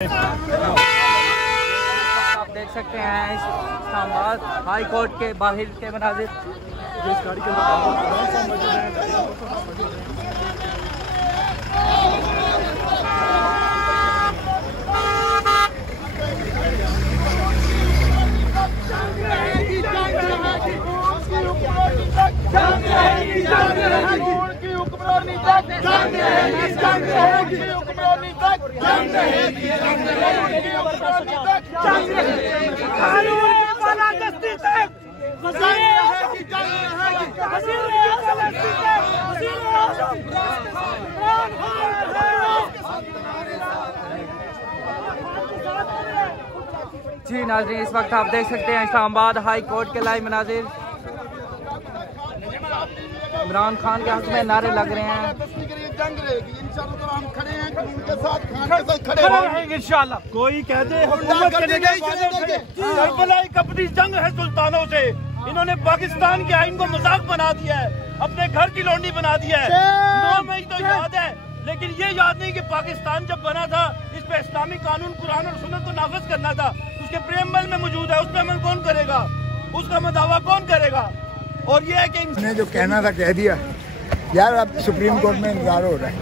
आप देख सकते हैं इस्लामाबाद हाई कोर्ट के बाहर के मनाजिर। जिस गाड़ी के जी नाज़रीन, इस वक्त आप देख सकते हैं इस्लामाबाद हाई कोर्ट के लाइव मनाजिर। इमरान खान के हक में नारे लग रहे हैं। जंग रहेगी इंशाल्लाह, हम खड़े हैं उनके साथ, खान के साथ खड़े रहेंगे इंशाल्लाह। कोई कहते हुकूमत के करबला एक अपनी जंग है सुल्तानों से। इन्होंने पाकिस्तान के आइन को मजाक बना दिया है, अपने घर की लौंडी बना दिया है। 9 मई तो याद है, लेकिन ये याद नहीं कि पाकिस्तान जब बना था इस पे इस्लामी कानून कुरान और सुन्नत को नाफिज करना था। उसके प्रेमबल में मौजूद है, उस पर अमल कौन करेगा, उसका मदावा कौन करेगा। और ये है कि ने जो कहना था कह दिया यार। अब सुप्रीम कोर्ट में इंतजार हो रहा है।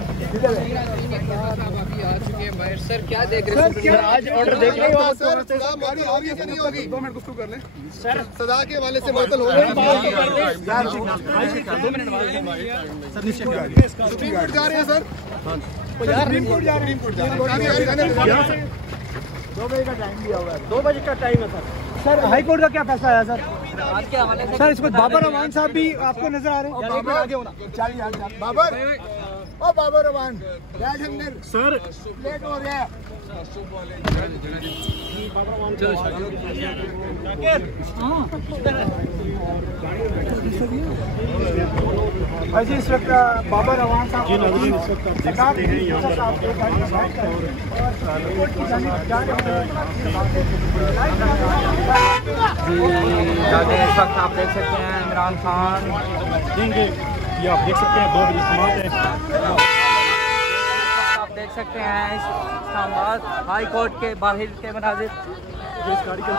सर क्या देख रहे हैं? आज ऑर्डर देख रहे हो सर, सजा मारी होगी कि नहीं होगी? 2 मिनट गुफ्तगू कर लें सर। सजा के हवाले से बात हो रही है। 2 मिनट सुप्रीम कोर्ट जा रहे हैं सर। सुप्रीम कोर्ट जा रहे हैं। 2 बजे का टाइम दिया हुआ है। 2 बजे का टाइम है सर। हाई कोर्ट का क्या फैसला आया सर? सर इसमें बाबर रमान साहब भी आपको नजर आ रहे हैं? बाबर, ओ बाबर रमान राजंदर सर लेट हो रहा है। जी इस वक्त बाबर रमान साहब इस वक्त आप देख सकते हैं इमरान खान देंगे। ये आप देख सकते हैं 2 बजे समाप्त है। आप देख सकते हैं इस्लामाबाद हाई कोर्ट के बाहर के मनाजिर। जिस गाड़ी के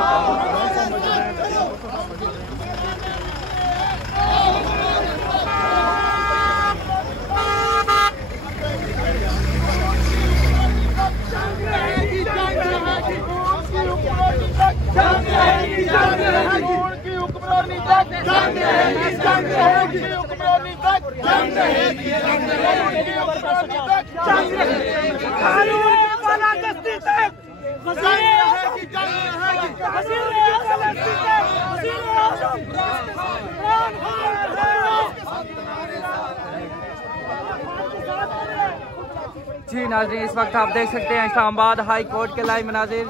जी नाज़रीन, इस वक्त आप देख सकते हैं इस्लामाबाद हाई कोर्ट के लाइव मनाजिर।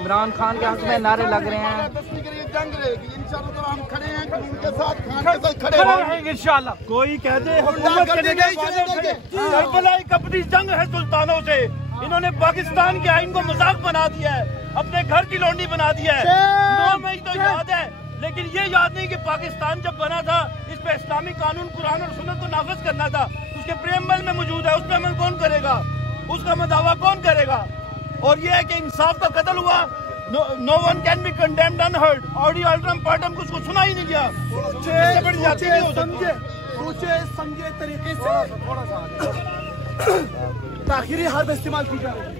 इमरान खान के हक में नारे लग रहे हैं। जंग रहेगी इंशाल्लाह, हम खड़े हैं उनके साथ, खान के साथ खड़े रहेंगे इंशाल्लाह। कोई कहते हुकूमत के करबला एक अपनी जंग है सुल्तानों से। इन्होंने पाकिस्तान के आइन को मजाक बना दिया है, अपने घर की लौंडी बना दिया है। 9 मई तो याद है, लेकिन ये याद नहीं कि पाकिस्तान जब बना था इस पे इस्लामी कानून कुरान और सुन्नत को नाफिज करना था। उसके प्रेमबल में मौजूद है, उस पर अमल कौन करेगा, उसका मदावा कौन करेगा। और ये है कि इंसाफ का कत्ल हुआ। No one can be condemned unheard। ऑडियो अल्ट्रम पार्टम को उसको सुना ही नहीं गया। समझे तरीके से ताखिरी हर्ब इस्तेमाल की जा रही है।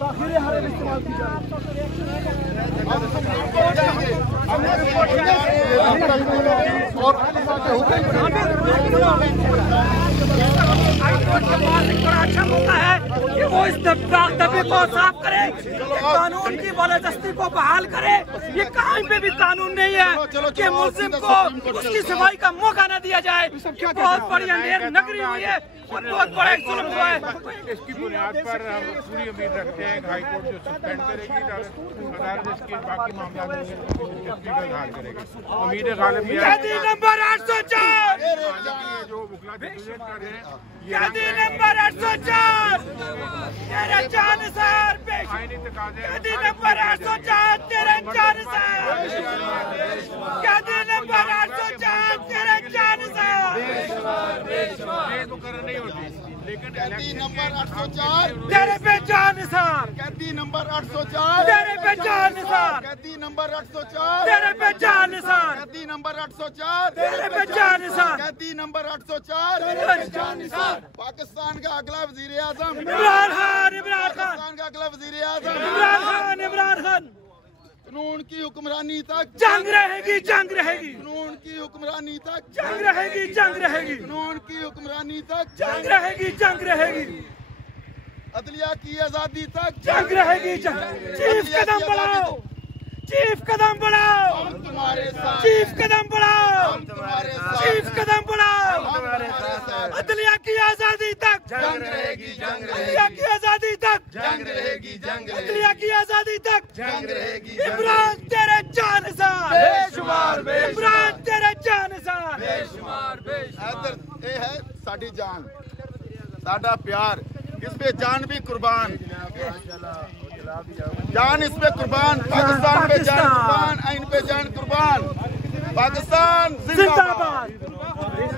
ताखिरी हर्ब इस्तेमाल की जा अच्छा मौका है कि वो इस दबे को साफ करे, कानून की बलदस्ती को बहाल करे। ये कहीं पे भी कानून नहीं है कि मुस्लिम को उसकी सफाई का मौका न दिया जाए। बहुत बड़ी अंधेर नगरी हुई है और बहुत बड़ा एक जुल्म हुआ है। इसकी बुनियाद पर हम पूरी उम्मीद रखते हैं कि हाई कोर्ट जो सस्पेंड करेगी, अदालत इसके बाकी मामला का इजहार करेगी। उम्मीद है गालिब नंबर 804 जो मुखला कर रहे हैं नंबर 804 तेरा जान सर कैदी नंबर 804 तेरा जान सर कैदी नंबर 804 तेरा जान सर मुकर्रर नहीं होती। लेकिन कैदी नंबर 804 तेरे पे जान निसार, कैदी नंबर 804 तेरे पे जान निसार, कैदी नंबर 804 तेरे पे जान निसार, कैदी नंबर 804 तेरे पे जान निसार, कैदी नंबर 804 तेरे पे जान निसार। पाकिस्तान का अगला वजीर आजम इमरान खान, इमरान खान, पाकिस्तान का अगला वजीर आजम इमरान खान, इमरान खान। कानून की हुक्मरानी तक जंग रहेगी, जंग रहेगी, कानून की हुक्मरानी तक जंग रहेगी, जंग रहेगी, कानून की हुक्मरानी तक जंग रहेगी, जंग रहेगी, अदलिया की आजादी तक जंग रहेगी, जंग। चीफ कदम बढ़ाओ, चीफ कदम बढ़ाओ, हम तुम्हारे साथ चीफ कदम बढ़ाओ, हम तुम्हारे साथ चीफ कदम बढ़ाओ। हम तुम्हारे साथ अदलिया की आजादी तक, जंग रहेगी जंग अदलिया की आजादी तक, जंग रहेगी जंग अदलिया की आजादी तक। जंग रहेगी इमरान तेरे जान निसार, बेशुमार इमरान तेरे जान निसार। इधर ये है साडी जान साडा प्यार इस पे जान भी कुर्बान जान इस पे कुर्बान पाकिस्तान पे जान कुर्बान आइन पे जान कुर्बान पाकिस्तान जिंदाबाद। जिंदाबाद।